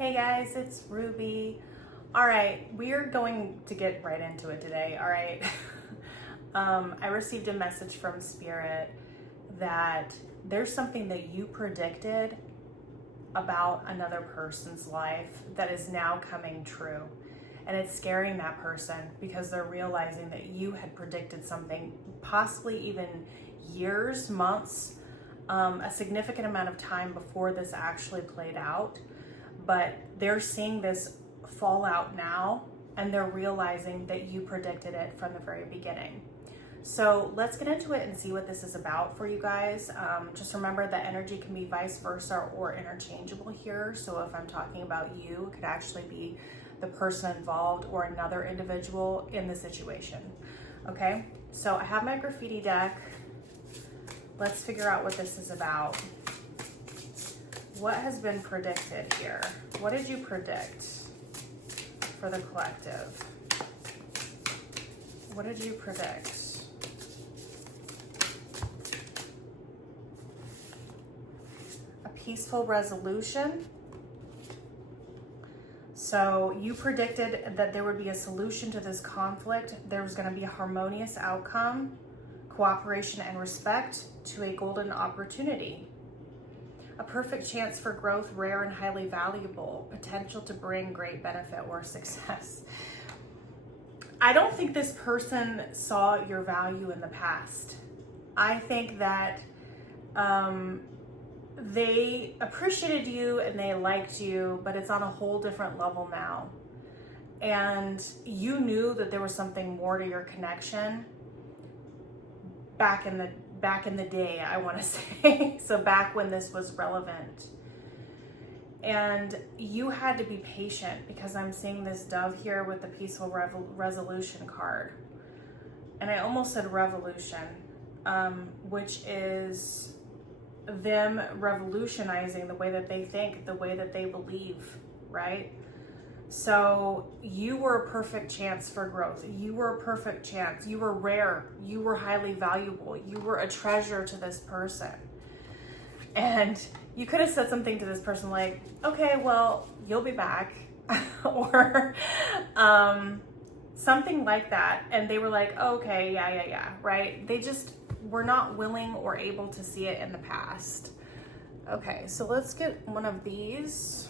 Hey guys, it's Ruby. All right, we're going to get right into it today. All right. I received a message from Spirit that there's something that you predicted about another person's life that is now coming true. And it's scaring that person because they're realizing that you had predicted something, possibly even years, months, a significant amount of time before this actually played out. But they're seeing this fall out now, and they're realizing that you predicted it from the very beginning. So let's get into it and see what this is about for you guys. Just remember that energy can be vice versa or interchangeable here. So if I'm talking about you, it could actually be the person involved or another individual in the situation. Okay, so I have my graffiti deck. Let's figure out what this is about. What has been predicted here? What did you predict for the collective? What did you predict? A peaceful resolution. So you predicted that there would be a solution to this conflict. There was going to be a harmonious outcome, cooperation and respect to a golden opportunity. A perfect chance for growth, rare and highly valuable, potential to bring great benefit or success. I don't think this person saw your value in the past. I think that they appreciated you and they liked you, but it's on a whole different level now. And you knew that there was something more to your connection back in the day, I want to say. So back when this was relevant. And you had to be patient because I'm seeing this dove here with the peaceful resolution card. And I almost said revolution, which is them revolutionizing the way that they think, the way that they believe, right? So you were a perfect chance for growth. You were a perfect chance. You were rare. You were highly valuable. You were a treasure to this person. And you could have said something to this person like, okay, well, you'll be back. Or something like that. And they were like, oh, okay, yeah, right? They just were not willing or able to see it in the past. Okay, so let's get one of these.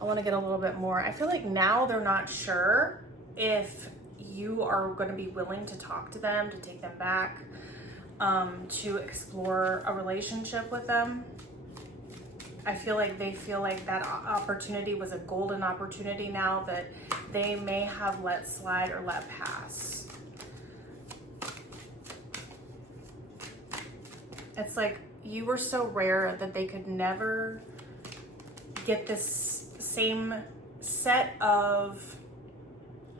I want to get a little bit more. I feel like now they're not sure if you are going to be willing to talk to them, to take them back, to explore a relationship with them. I feel like they feel like that opportunity was a golden opportunity now that they may have let slide or let pass. It's like you were so rare that they could never get this same set of,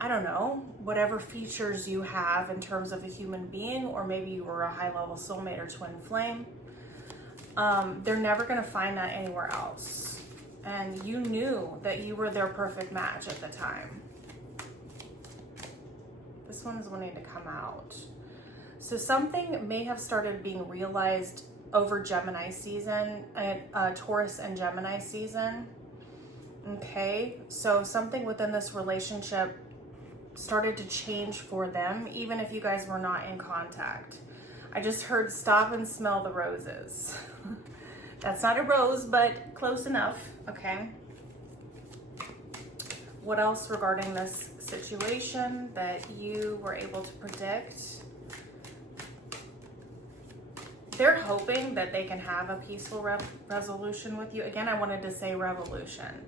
I don't know, whatever features you have in terms of a human being, or maybe you were a high-level soulmate or twin flame. They're never going to find that anywhere else. And you knew that you were their perfect match at the time. This one's wanting to come out. So something may have started being realized over Gemini season, Taurus and Gemini season. Okay, so something within this relationship started to change for them, even if you guys were not in contact. I just heard stop and smell the roses. That's not a rose, but close enough, okay? What else regarding this situation that you were able to predict? They're hoping that they can have a peaceful resolution with you. Again, I wanted to say revolution.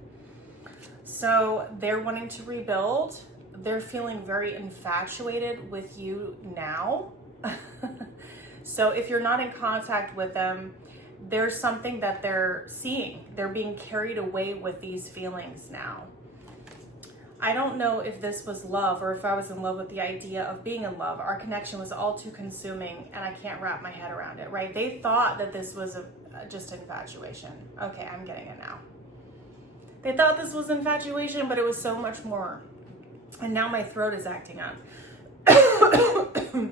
So they're wanting to rebuild. They're feeling very infatuated with you now. So if you're not in contact with them, there's something that they're seeing. They're being carried away with these feelings now. I don't know if this was love or if I was in love with the idea of being in love. Our connection was all too consuming and I can't wrap my head around it, right? They thought that this was just infatuation. Okay, I'm getting it now. They thought this was infatuation, but it was so much more. And now my throat is acting up.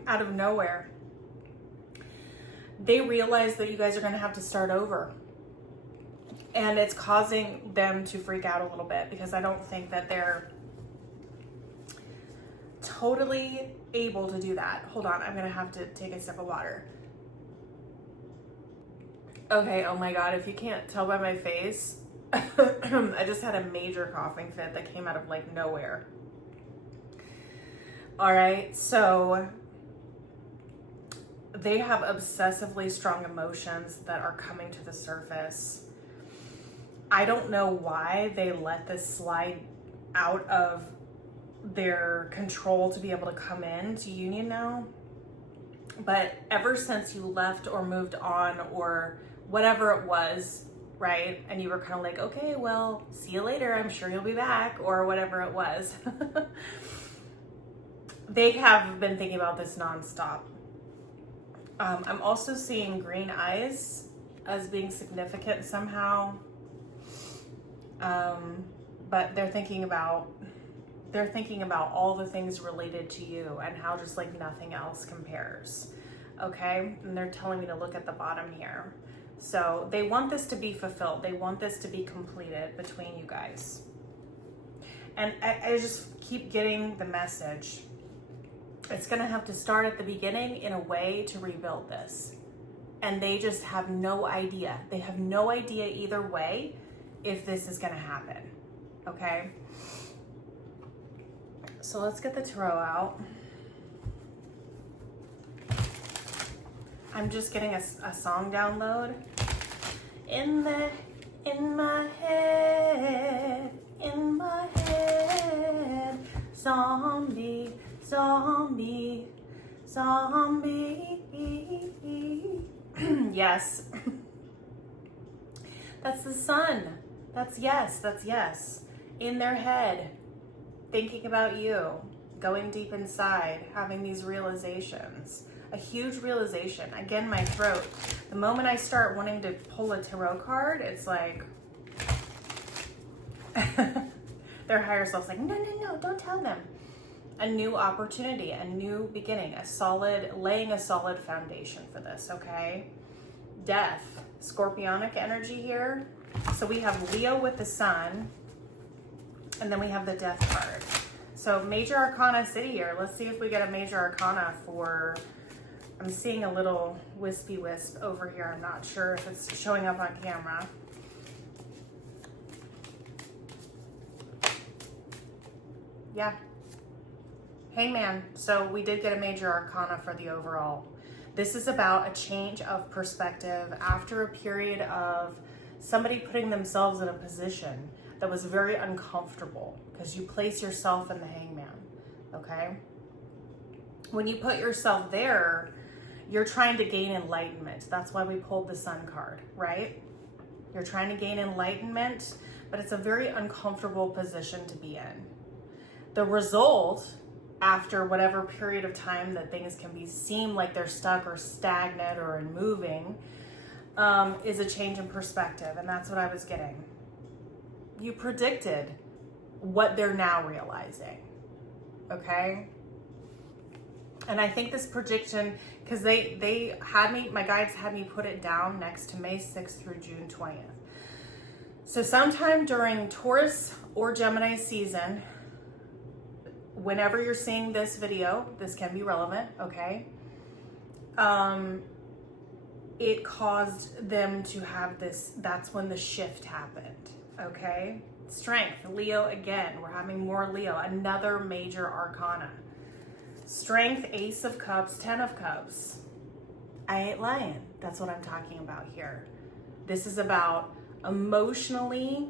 Out of nowhere. They realize that you guys are going to have to start over. And it's causing them to freak out a little bit because I don't think that they're totally able to do that. Hold on, I'm gonna have to take a sip of water. Okay, oh my God, if you can't tell by my face, I just had a major coughing fit that came out of like nowhere. All right, so they have obsessively strong emotions that are coming to the surface. I don't know why they let this slide out of their control to be able to come into union now. But ever since you left or moved on or whatever it was, right? And you were kind of like, okay, well, see you later. I'm sure you'll be back, or whatever it was. They have been thinking about this nonstop. I'm also seeing green eyes as being significant somehow. But they're thinking about all the things related to you and how just like nothing else compares. Okay. And they're telling me to look at the bottom here. So they want this to be fulfilled. They want this to be completed between you guys. And I just keep getting the message. It's going to have to start at the beginning in a way to rebuild this. And they just have no idea. They have no idea either way if this is going to happen. Okay? So let's get the tarot out. I'm just getting a song download. In my head, zombie, zombie, zombie. Yes. That's the sun. That's yes. In their head, thinking about you, going deep inside, having these realizations. A huge realization. Again, my throat. The moment I start wanting to pull a tarot card, it's like their higher self's like, no, don't tell them. A new opportunity, a new beginning, laying a solid foundation for this, okay? Death, scorpionic energy here. So we have Leo with the sun, and then we have the death card. So major arcana city here. Let's see if we get a major arcana for, I'm seeing a little wispy wisp over here. I'm not sure if it's showing up on camera. Yeah. Hangman. So we did get a major arcana for the overall. This is about a change of perspective after a period of somebody putting themselves in a position that was very uncomfortable because you place yourself in the hangman, okay? When you put yourself there, you're trying to gain enlightenment. That's why we pulled the sun card, right? You're trying to gain enlightenment, but it's a very uncomfortable position to be in. The result, after whatever period of time that things can seem like they're stuck or stagnant or moving, is a change in perspective, and that's what I was getting. You predicted what they're now realizing, okay? And I think this prediction, because they had me, my guides had me put it down next to May 6th through June 20th. So sometime during Taurus or Gemini season, whenever you're seeing this video, this can be relevant, okay? It caused them to have this, that's when the shift happened, okay? Strength, Leo again, we're having more Leo, another major arcana. Strength, Ace of Cups, 10 of Cups. I ain't lying, that's what I'm talking about here. This is about emotionally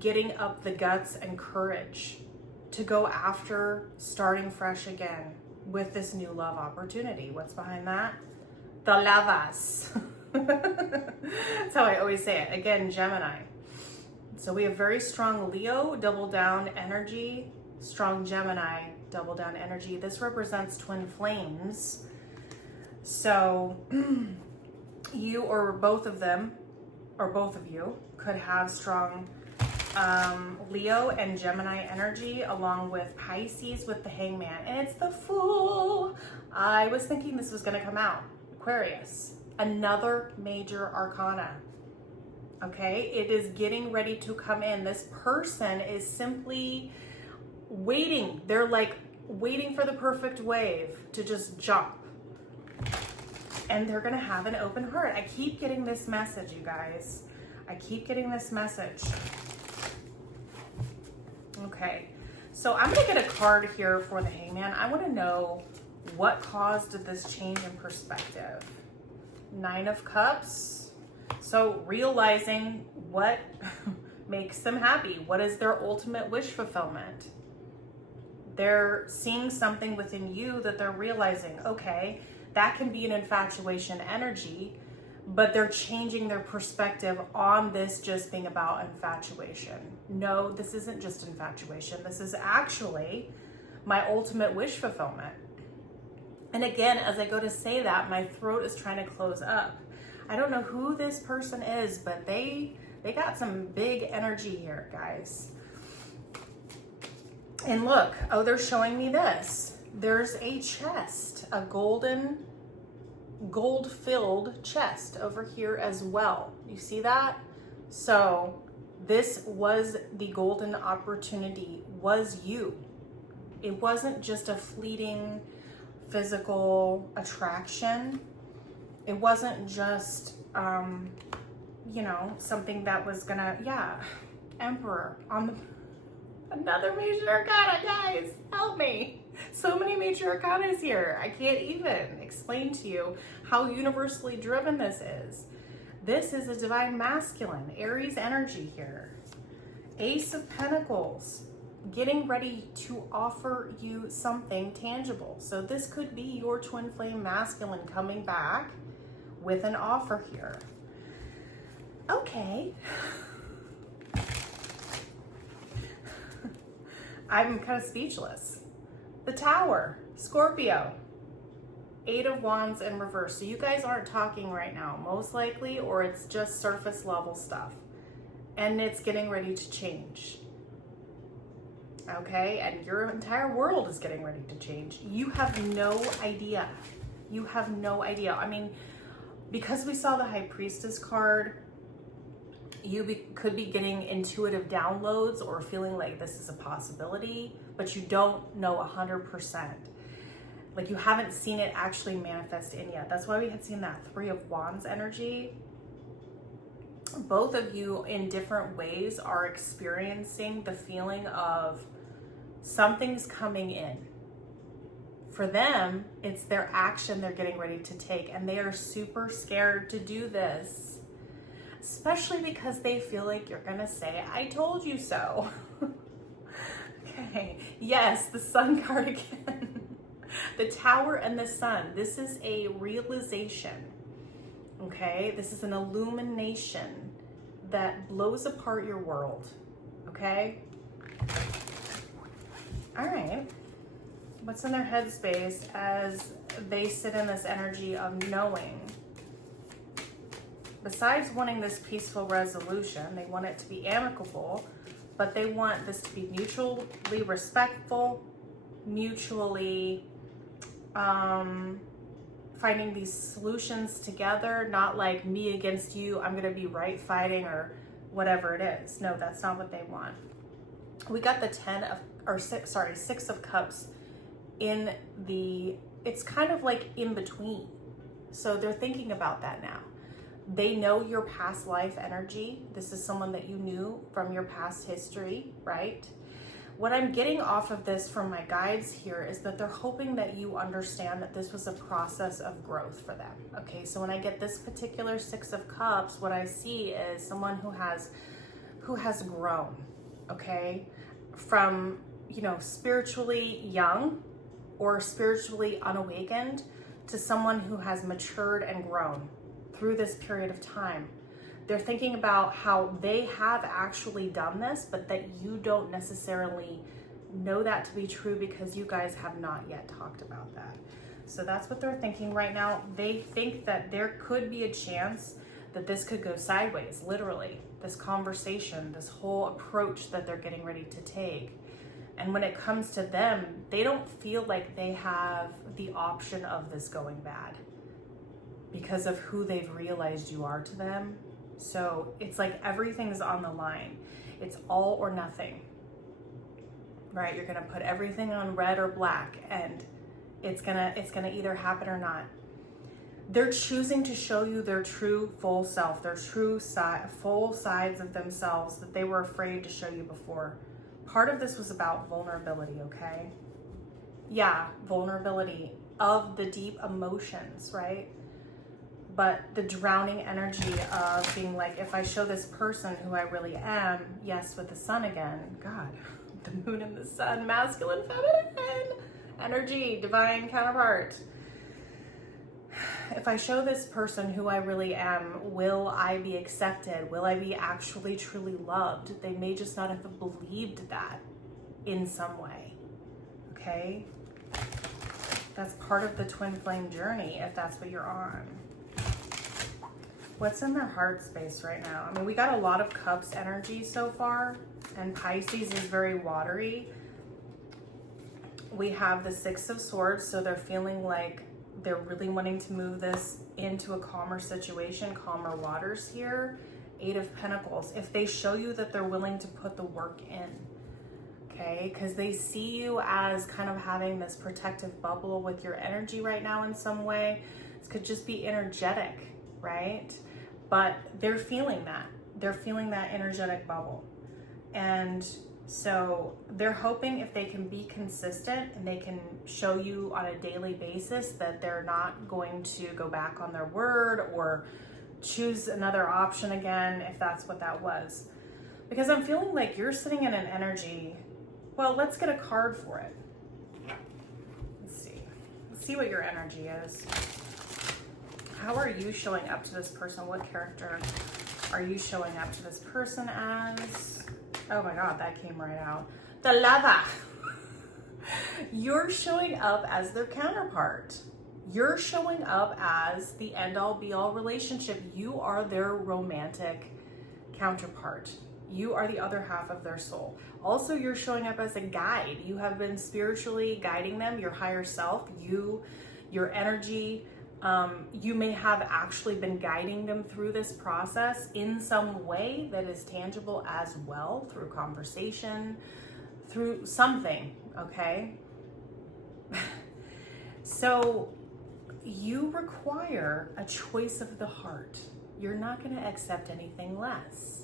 getting up the guts and courage to go after starting fresh again with this new love opportunity. What's behind that? The lavas. That's how I always say it. Again, Gemini. So we have very strong Leo, double down energy, strong Gemini, double down energy. This represents twin flames. So you or both of them, or both of you, could have strong Leo and Gemini energy, along with Pisces with the hangman. And it's the Fool. I was thinking this was going to come out. Aquarius, another major arcana. Okay, it is getting ready to come in. This person is simply waiting. They're like waiting for the perfect wave to just jump. And they're gonna have an open heart. I keep getting this message, you guys. I keep getting this message. Okay, so I'm gonna get a card here for the Hangman. I wanna know what caused this change in perspective. 9 of Cups. So realizing what makes them happy. What is their ultimate wish fulfillment? They're seeing something within you that they're realizing, okay, that can be an infatuation energy, but they're changing their perspective on this just being about infatuation. No, this isn't just infatuation. This is actually my ultimate wish fulfillment. And again, as I go to say that, my throat is trying to close up. I don't know who this person is, but they got some big energy here, guys. And look, oh, they're showing me this. There's a chest, a gold-filled chest over here as well. You see that? So this was the golden opportunity, was you. It wasn't just a fleeting physical attraction. It wasn't just, you know, something that was gonna, yeah, Emperor on the, another major arcana, guys, help me. So many major arcanas here. I can't even explain to you how universally driven this is. This is a divine masculine, Aries energy here. Ace of Pentacles, getting ready to offer you something tangible. So this could be your twin flame masculine coming back with an offer here. Okay. I'm kind of speechless. The Tower, Scorpio, 8 of Wands in reverse. So you guys aren't talking right now, most likely, or it's just surface level stuff. And it's getting ready to change. Okay, and your entire world is getting ready to change. You have no idea. You have no idea. I mean, because we saw the High Priestess card, you could be getting intuitive downloads or feeling like this is a possibility, but you don't know 100%. Like you haven't seen it actually manifest in yet. That's why we had seen that 3 of Wands energy. Both of you in different ways are experiencing the feeling of something's coming in. For them, it's their action they're getting ready to take, and they are super scared to do this, especially because they feel like you're gonna say, I told you so. Okay, yes, the Sun card again. The Tower and the Sun, this is a realization, okay? This is an illumination that blows apart your world, okay? All right. What's in their headspace as they sit in this energy of knowing? Besides wanting this peaceful resolution, they want it to be amicable, but they want this to be mutually respectful, mutually finding these solutions together, not like me against you, I'm gonna be right fighting or whatever it is. No, that's not what they want. We got the 6 of Cups in the, it's kind of like in between. So they're thinking about that now. They know your past life energy. This is someone that you knew from your past history, right? What I'm getting off of this from my guides here is that they're hoping that you understand that this was a process of growth for them. Okay, so when I get this particular 6 of Cups, what I see is someone who has grown, okay? From, you know, spiritually young or spiritually unawakened to someone who has matured and grown through this period of time. They're thinking about how they have actually done this, but that you don't necessarily know that to be true because you guys have not yet talked about that. So that's what they're thinking right now. They think that there could be a chance that this could go sideways, literally. This conversation, this whole approach that they're getting ready to take. And when it comes to them, they don't feel like they have the option of this going bad because of who they've realized you are to them. So it's like everything's on the line. It's all or nothing, right? You're gonna put everything on red or black, and it's gonna either happen or not. They're choosing to show you their true full self, their true full sides of themselves that they were afraid to show you before. Part of this was about vulnerability, okay? Yeah, vulnerability of the deep emotions, right? But the drowning energy of being like, if I show this person who I really am, yes, with the sun again, God, the moon and the sun, masculine, feminine energy, divine counterpart. If I show this person who I really am, will I be accepted? Will I be actually truly loved? They may just not have believed that in some way, okay? That's part of the twin flame journey, if that's what you're on. What's in their heart space right now? I mean, we got a lot of cups energy so far, and Pisces is very watery. We have the 6 of Swords, so they're feeling like they're really wanting to move this into a calmer situation, calmer waters here. 8 of Pentacles. If they show you that they're willing to put the work in, okay? Because they see you as kind of having this protective bubble with your energy right now in some way. This could just be energetic, right? But they're feeling that. They're feeling that energetic bubble. And so they're hoping if they can be consistent and they can show you on a daily basis that they're not going to go back on their word or choose another option again, if that's what that was. Because I'm feeling like you're sitting in an energy. Well, let's get a card for it. Let's see. Let's see what your energy is. How are you showing up to this person? What character are you showing up to this person as? Oh my God, that came right out. The lover. You're showing up as their counterpart. You're showing up as the end-all be-all relationship. You are their romantic counterpart. You are the other half of their soul. Also, you're showing up as a guide. You have been spiritually guiding them, your higher self, your energy. You may have actually been guiding them through this process in some way that is tangible as well, through conversation, through something, okay? So you require a choice of the heart. You're not going to accept anything less.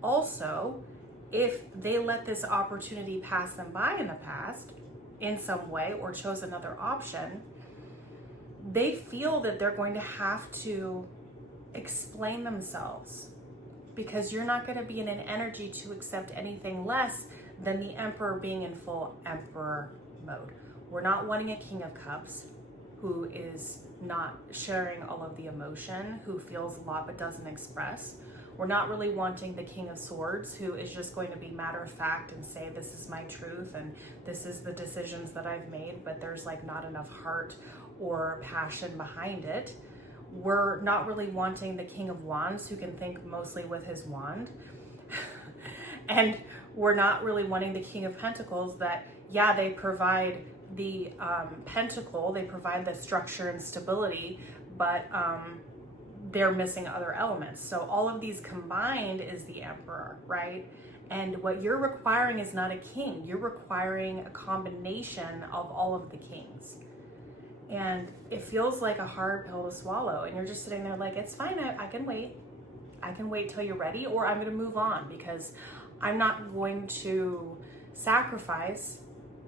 Also, if they let this opportunity pass them by in the past in some way or chose another option, they feel that they're going to have to explain themselves, because you're not going to be in an energy to accept anything less than the Emperor being in full Emperor mode. We're not wanting a King of Cups who is not sharing all of the emotion, who feels a lot but doesn't express. We're not really wanting the King of Swords who is just going to be matter of fact and say, this is my truth and this is the decisions that I've made, but there's like not enough heart or passion behind it. We're not really wanting the King of Wands who can think mostly with his wand. And we're not really wanting the King of Pentacles that, yeah, they provide the pentacle, they provide the structure and stability, but they're missing other elements. So all of these combined is the Emperor, right? And what you're requiring is not a king. You're requiring a combination of all of the kings. And it feels like a hard pill to swallow. And you're just sitting there like, it's fine, I can wait. I can wait till you're ready, or I'm going to move on, because I'm not going to sacrifice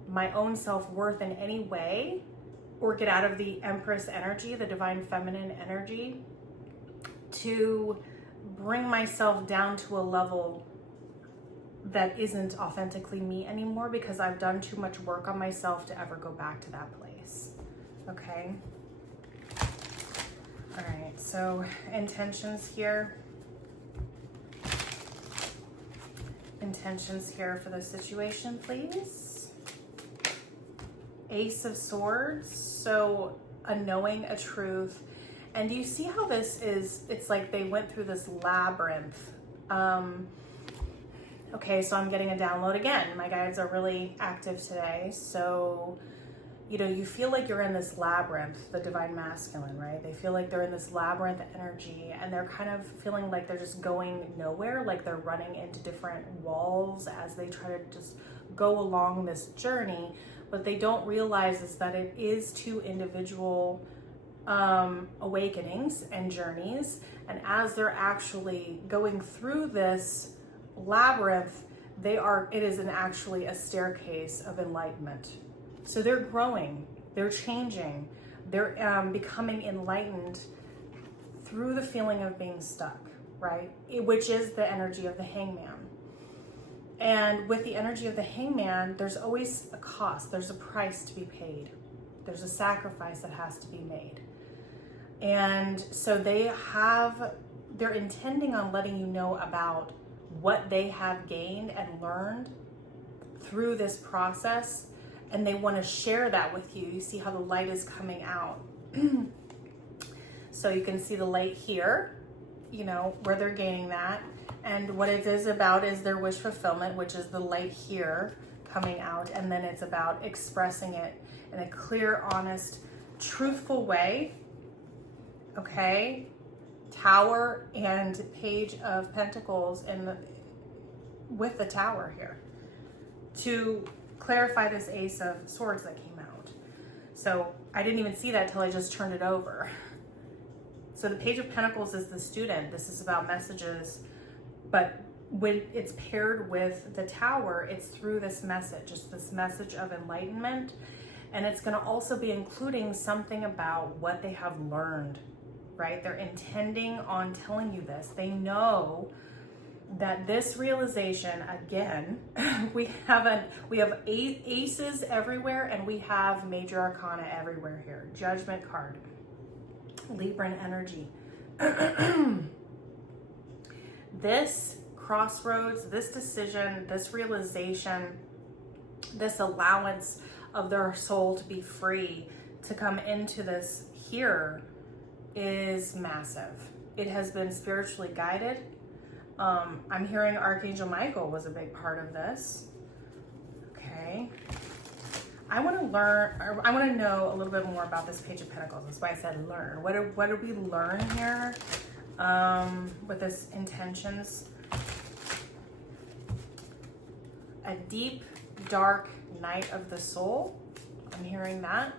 my own self-worth in any way or get out of the Empress energy, the divine feminine energy, to bring myself down to a level that isn't authentically me anymore, because I've done too much work on myself to ever go back to that place. Okay. All right. So intentions here. Intentions here for the situation, please. Ace of Swords. So a knowing, a truth. And do you see how this is? It's like they went through this labyrinth. Okay, so I'm getting a download again. My guides are really active today. So you know, you feel like you're in this labyrinth, the divine masculine, right? They feel like they're in this labyrinth energy, and they're kind of feeling like they're just going nowhere, like they're running into different walls as they try to just go along this journey. What they don't realize is that it is two individual awakenings and journeys, and as they're actually going through this labyrinth, it is actually a staircase of enlightenment. So they're growing, they're changing, they're becoming enlightened through the feeling of being stuck, right? Which is the energy of the hangman. And with the energy of the hangman, there's always a cost, there's a price to be paid. There's a sacrifice that has to be made. And so they're intending on letting you know about what they have gained and learned through this process. And they want to share that with you. You see how the light is coming out. So you can see the light here, you know, where they're gaining that. And what it is about is their wish fulfillment, which is the light here coming out. And then it's about expressing it in a clear, honest, truthful way. Okay? Tower and Page of Pentacles with the Tower here to clarify this Ace of Swords that came out. So I didn't even see that till I just turned it over. So the Page of Pentacles is the student. This is about messages, but when it's paired with the Tower, it's through this message. It's this message of enlightenment, and it's going to also be including something about what they have learned, right? They're intending on telling you this. They know that this realization, again, we have aces everywhere, and we have major arcana everywhere here. Judgment card, Libran energy. This crossroads, this decision, this realization, this allowance of their soul to be free, to come into this here, is massive. It has been spiritually guided. I'm hearing Archangel Michael was a big part of this. Okay. I want to know a little bit more about this Page of Pentacles. That's why I said learn. What did we learn here with this intentions? A deep, dark night of the soul. I'm hearing that.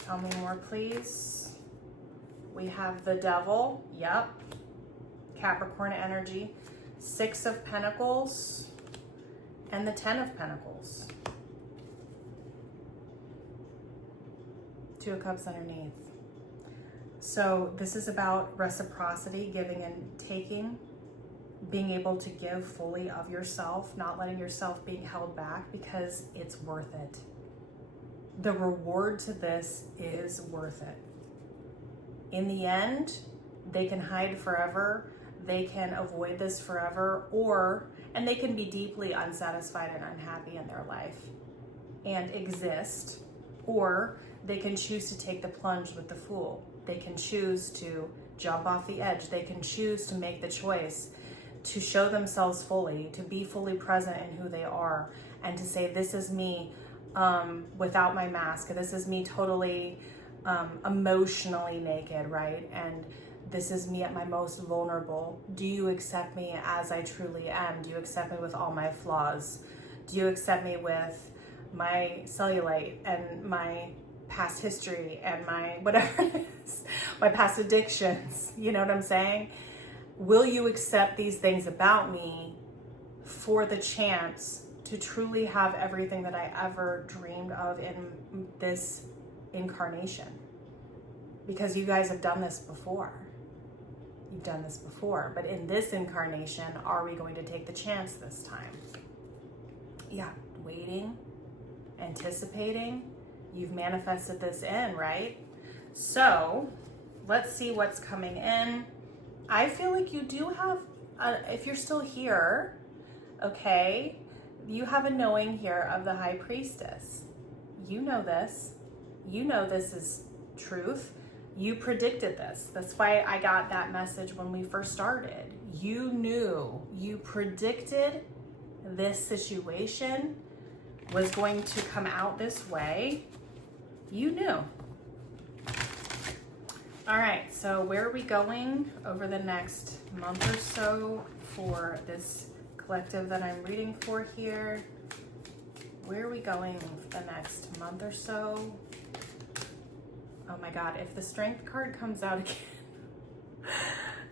Tell me more, please. We have the Devil. Yep. Capricorn energy. 6 of Pentacles. And the 10 of Pentacles. 2 of Cups underneath. So this is about reciprocity, giving and taking. Being able to give fully of yourself, not letting yourself being held back, because it's worth it. The reward to this is worth it. In the end, they can hide forever, they can avoid this forever, and they can be deeply unsatisfied and unhappy in their life and exist, or they can choose to take the plunge with the Fool. They can choose to jump off the edge. They can choose to make the choice to show themselves fully, to be fully present in who they are, and to say, this is me without my mask. This is me totally emotionally naked, right? And this is me at my most vulnerable. Do you accept me as I truly am? Do you accept me with all my flaws? Do you accept me with my cellulite and my past history and my whatever it is, my past addictions? You know what I'm saying? Will you accept these things about me for the chance to truly have everything that I ever dreamed of in this incarnation? Because you guys have done this before. You've done this before. But in this incarnation, are we going to take the chance this time? Yeah, waiting, anticipating. You've manifested this in, right? So let's see what's coming in. I feel like you do have, if you're still here, okay, you have a knowing here of the High Priestess. You know this. You know this is truth. You predicted this. That's why I got that message when we first started. You knew, you predicted this situation. was going to come out this way, you knew. All right, so where are we going over the next month or so for this collective that I'm reading for here? Where are we going the next month or so? Oh my God, if the Strength card comes out again.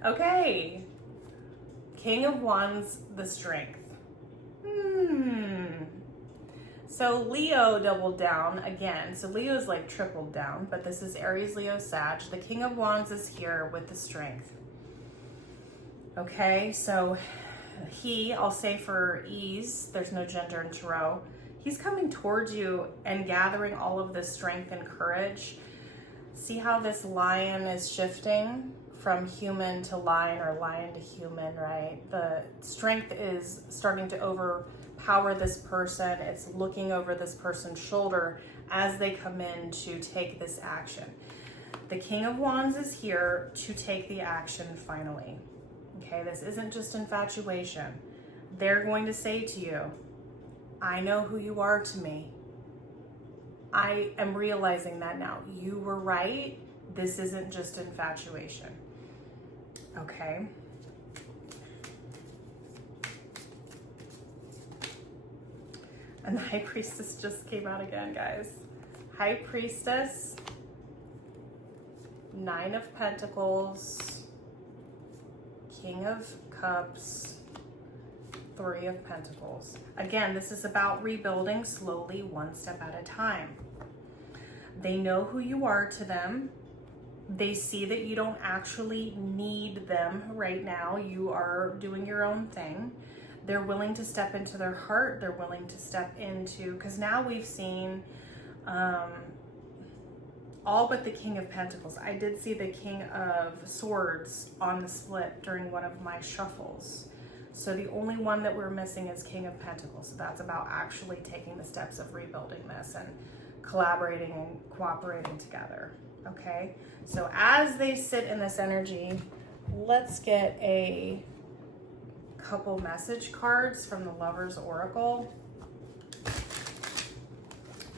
Okay. King of Wands, the Strength. So Leo doubled down again. So Leo's like tripled down, but this is Aries, Leo, Sag. The King of Wands is here with the Strength. Okay, so I'll say for ease, there's no gender in tarot. He's coming towards you and gathering all of this strength and courage. See how this lion is shifting from human to lion or lion to human, right? The strength is starting to overpower this person. It's looking over this person's shoulder as they come in to take this action. The King of Wands is here to take the action finally. Okay, this isn't just infatuation. They're going to say to you, I know who you are to me. I am realizing that now. You were right. This isn't just infatuation. Okay. And the High Priestess just came out again, guys. High Priestess, 9 of Pentacles, King of Cups, 3 of Pentacles. Again, this is about rebuilding slowly, one step at a time. They know who you are to them. They see that you don't actually need them right now. You are doing your own thing. They're willing to step into their heart. They're willing to step into, because now we've seen all but the King of Pentacles. I did see the King of Swords on the split during one of my shuffles. So the only one that we're missing is King of Pentacles. So that's about actually taking the steps of rebuilding this and collaborating and cooperating together. Okay, so as they sit in this energy, let's get a couple message cards from the Lover's Oracle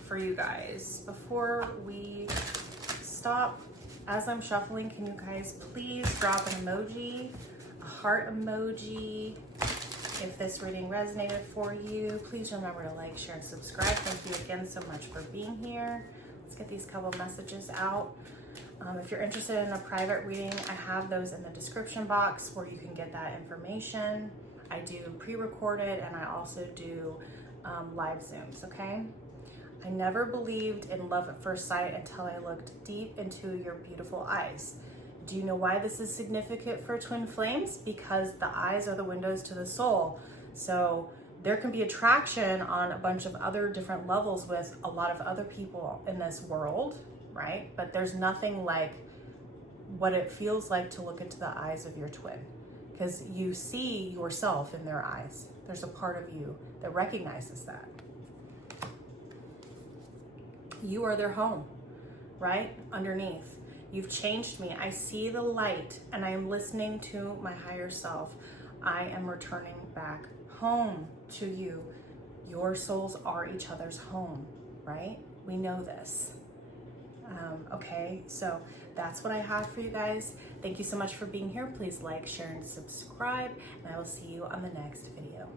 for you guys. Before we stop, as I'm shuffling, can you guys please drop an emoji, a heart emoji, if this reading resonated for you. Please remember to like, share, and subscribe. Thank you again so much for being here. Let's get these couple messages out. If you're interested in a private reading, I have those in the description box where you can get that information. I do pre-recorded and I also do live Zooms, okay? I never believed in love at first sight until I looked deep into your beautiful eyes. Do you know why this is significant for twin flames? Because the eyes are the windows to the soul. So there can be attraction on a bunch of other different levels with a lot of other people in this world, right? But there's nothing like what it feels like to look into the eyes of your twin, because you see yourself in their eyes. There's a part of you that recognizes that. You are their home, right? Underneath. You've changed me. I see the light and I am listening to my higher self. I am returning back home to you. Your souls are each other's home, right? We know this. Okay, so that's what I have for you guys. Thank you so much for being here. Please like, share, and subscribe, and I will see you on the next video.